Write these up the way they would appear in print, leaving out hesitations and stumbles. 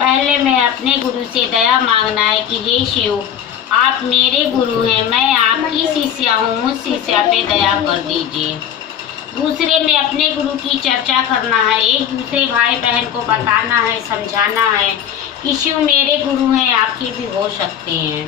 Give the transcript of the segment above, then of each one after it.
पहले मैं अपने गुरु से दया मांगना है कि हे शिव, आप मेरे गुरु हैं, मैं आपकी शिष्या हूँ, मुझ शिष्या पे दया कर दीजिए। दूसरे में अपने गुरु की चर्चा करना है, एक दूसरे भाई बहन को बताना है, समझाना है कि शिव मेरे गुरु हैं, आपके भी हो सकते हैं।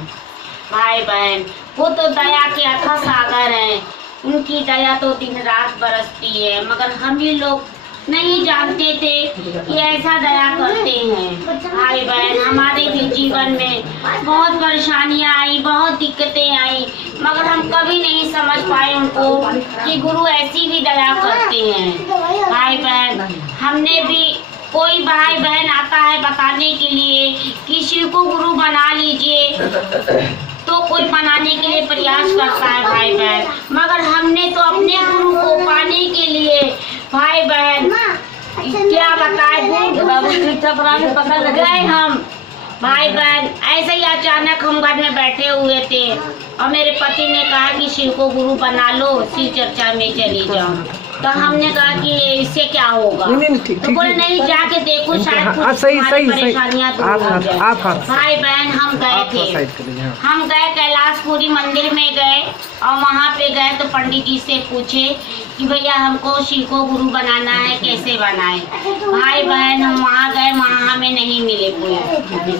भाई बहन वो तो दया के अथाह सागर हैं, उनकी दया तो दिन रात बरसती है, मगर हम ही लोग नहीं जानते थे कि ऐसा दया करते हैं। भाई बहन हमारे भी जीवन में बहुत परेशानियां आई, बहुत दिक्कतें आई, मगर हम कभी नहीं समझ पाए उनको कि गुरु ऐसी भी दया करते हैं। भाई बहन हमने भी कोई भाई बहन आता है बताने के लिए कि शिव को गुरु बना लीजिए, तो कोई बनाने के लिए प्रयास करता है भाई बहन, मगर हमने तो अपने गुरु को पाने के लिए भाई बहन क्या बताए गए हम। भाई बहन ऐसे ही अचानक हम घर में बैठे हुए थे और मेरे पति ने कहा कि शिव को गुरु बना लो, शिव चर्चा में चली जाओ। तो हमने कहा कि इससे क्या होगा, तो बोले नहीं जाके देखो, शायद परेशानियां दूर हो जाए। भाई बहन हम गए थे, हम गए कैलाशपुरी मंदिर में गए और वहाँ पे गए तो पंडित जी से पूछे कि भैया हमको शिव को गुरु बनाना है, कैसे बनाए। भाई बहन हम वहाँ गए, वहाँ हमें नहीं मिले कोई।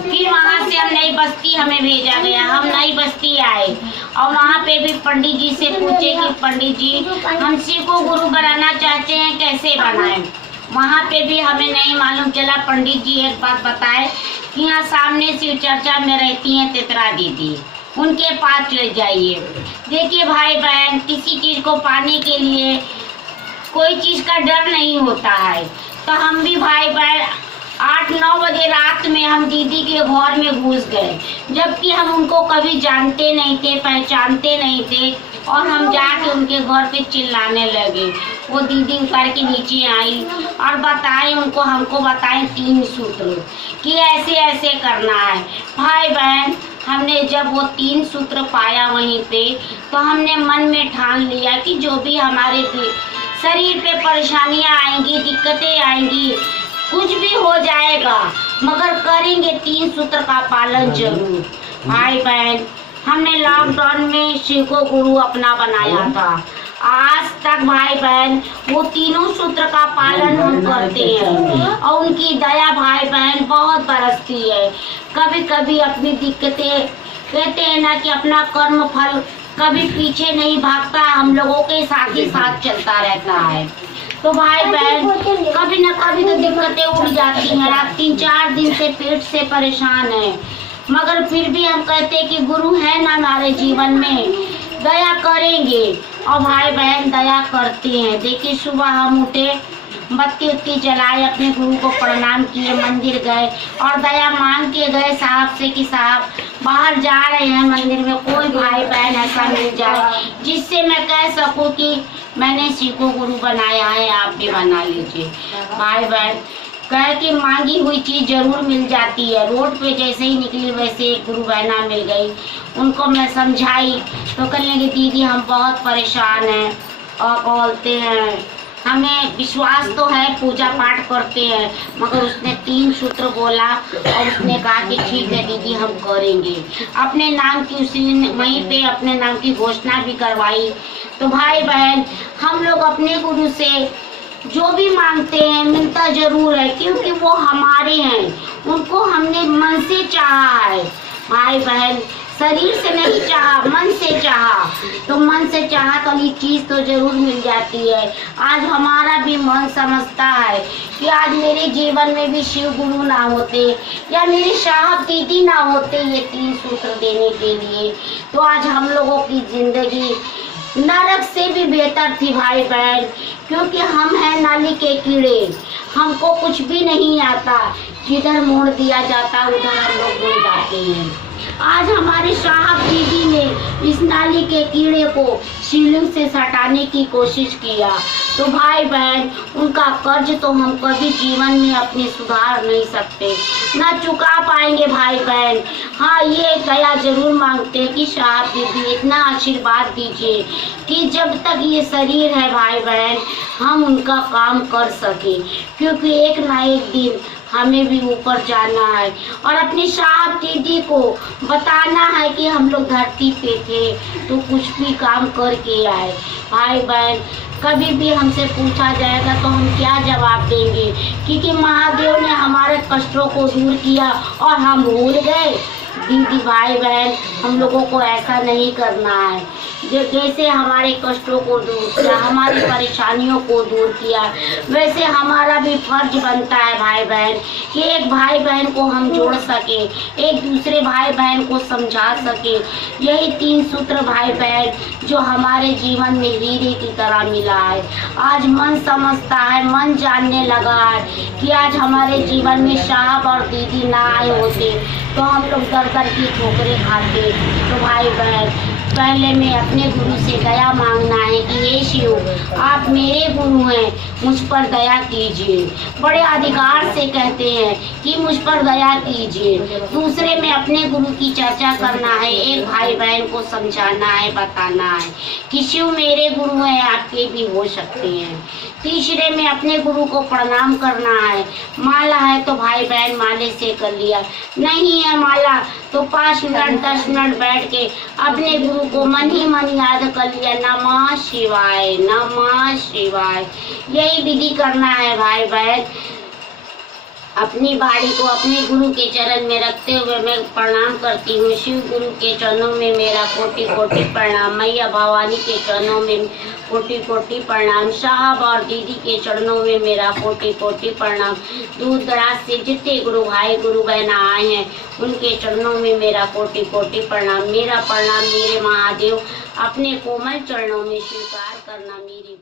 फिर वहाँ से हम नई बस्ती हमें भेजा गया, हम नई बस्ती आए और वहाँ पे भी पंडित जी से पूछे कि पंडित जी हम शिव को गुरु बनाना चाहते हैं, कैसे बनाएं। वहाँ पे भी हमें नहीं मालूम चला। पंडित जी एक बात बताए कि यहाँ सामने शिव चर्चा में रहती हैं तेतरा दीदी, उनके पास चले जाइए। देखिए भाई बहन किसी चीज को पाने के लिए कोई चीज का डर नहीं होता है। तो हम भी भाई बहन 8-9 बजे रात में हम दीदी के घर में घुस गए, जबकि हम उनको कभी जानते नहीं थे, पहचानते नहीं थे, और हम जाके उनके घर पे चिल्लाने लगे। वो दीदी उतर के नीचे आई और बताए उनको, हमको बताए 3 सूत्र कि ऐसे ऐसे करना है। भाई बहन हमने जब वो 3 सूत्र पाया वहीं पे, तो हमने मन में ठान लिया कि जो भी हमारे शरीर पे परेशानियां आएंगी, दिक्कतें आएंगी, कुछ भी हो जाएगा, मगर करेंगे 3 सूत्र का पालन जरूर। भाई बहन हमने लॉकडाउन में शिव को गुरु अपना बनाया था। आज तक भाई बहन वो 3 सूत्र का पालन हम करते हैं और उनकी दया भाई बहन बहुत बरसती है। कभी कभी अपनी दिक्कतें, कहते हैं ना कि अपना कर्म फल कभी पीछे नहीं भागता, हम लोगों के साथ ही साथ चलता रहता है। तो भाई बहन कभी न कभी तो दिक्कतें उड़ जाती हैं। आप 3-4 दिन से पेट से परेशान है, मगर फिर भी हम कहते हैं कि गुरु है ना हमारे जीवन में, दया करेंगे। और भाई बहन दया करते हैं। देखिए सुबह हम उठे, बत्ती उत्ती जलाए, अपने गुरु को प्रणाम किए, मंदिर गए और दया मांग के गए साहब से कि साहब बाहर जा रहे हैं मंदिर में, कोई भाई बहन ऐसा मिल जाए जिससे मैं कह सकूं कि मैंने शिव को गुरु बनाया है, आप भी बना लीजिए। भाई बहन कह कि मांगी हुई चीज जरूर मिल जाती है। रोड पे जैसे ही निकली वैसे एक गुरु बहना मिल गई, उनको मैं समझाई तो कहने लगी दीदी हम बहुत परेशान हैं और बोलते हैं हमें विश्वास तो है, पूजा पाठ करते हैं, मगर उसने 3 सूत्र बोला और उसने कहा कि ठीक है दीदी हम करेंगे। अपने नाम की उसने वहीं पे अपने नाम की घोषणा भी करवाई। तो भाई बहन हम लोग अपने गुरु से जो भी मांगते हैं मिलता जरूर है, क्योंकि वो हमारे हैं, उनको हमने मन से चाहा है। भाई बहन शरीर से नहीं चाहा, मन से चाहा, तो मन से चाहा तो ये चीज तो जरूर मिल जाती है। आज हमारा भी मन समझता है कि आज मेरे जीवन में भी शिव गुरु ना होते या मेरी साहब दीदी ना होते ये 3 सूत्र देने के लिए, तो आज हम लोगों की जिंदगी नरक से भी बेहतर थी भाई बहन। क्योंकि हम हैं नाली के कीड़े, हमको कुछ भी नहीं आता, जिधर मोड़ दिया जाता उधर हम लोग मुड़ जाते हैं। आज हमारी साहब दीदी ने इस नाली के कीड़े को शिवलिंग से हटाने की कोशिश किया, तो भाई बहन उनका कर्ज तो हम कभी जीवन में अपने सुधार नहीं सकते, ना चुका पाएंगे भाई बहन। हाँ ये दया जरूर मांगते हैं कि साहब दीदी इतना आशीर्वाद दीजिए कि जब तक ये शरीर है भाई बहन हम उनका काम कर सके, क्योंकि एक ना एक दिन हमें भी ऊपर जाना है और अपनी साहब दीदी को बताना है कि हम लोग धरती पे थे तो कुछ भी काम करके आए। भाई बहन, कभी भी हमसे पूछा जाएगा तो हम क्या जवाब देंगे, क्योंकि महादेव ने हमारे कष्टों को दूर किया और हम भूल गए। दीदी भाई बहन, हम लोगों को ऐसा नहीं करना है। जैसे हमारे कष्टों को दूर किया, हमारी परेशानियों को दूर किया, वैसे हमारा भी फर्ज बनता है भाई बहन कि एक भाई बहन को हम जोड़ सके, एक दूसरे भाई बहन को समझा सके। यही 3 सूत्र भाई बहन जो हमारे जीवन में हीरे की तरह मिला है। आज मन समझता है, मन जानने लगा है कि आज हमारे जीवन में साहब और दीदी ना आए होते तो हम लोग दर दर की ठोकरें खाते। तो भाई बहन, पहले में अपने गुरु से दया मांगना है कि हे शिव, आप मेरे गुरु हैं, मुझ पर दया कीजिए। बड़े अधिकार से कहते हैं कि मुझ पर दया कीजिए। दूसरे में अपने गुरु की चर्चा करना है, एक भाई बहन को समझाना है, बताना है कि शिव मेरे गुरु हैं, आपके भी हो सकते हैं। तीसरे में अपने गुरु को प्रणाम करना है। माला है तो भाई बहन माले से कर लिया, नहीं है माला तो 5 मिनट 10 मिनट बैठ के अपने गुरु को मन ही मन याद कर लिया, नमः शिवाय नमः शिवाय। यही विधि करना है भाई बहन। अपनी बाड़ी को अपने गुरु के चरण में रखते हुए मैं प्रणाम करती हूँ। शिव गुरु के चरणों में मेरा कोटि कोटि प्रणाम, मैया भवानी के चरणों में कोटि कोटि प्रणाम, साहब और दीदी के चरणों में मेरा कोटि कोटि प्रणाम। दूर दराज से जितने गुरु भाई गुरु बहन आए हैं उनके चरणों में मेरा कोटि कोटि प्रणाम। मेरा प्रणाम मेरे महादेव, अपने कोमल चरणों में स्वीकार करना मेरी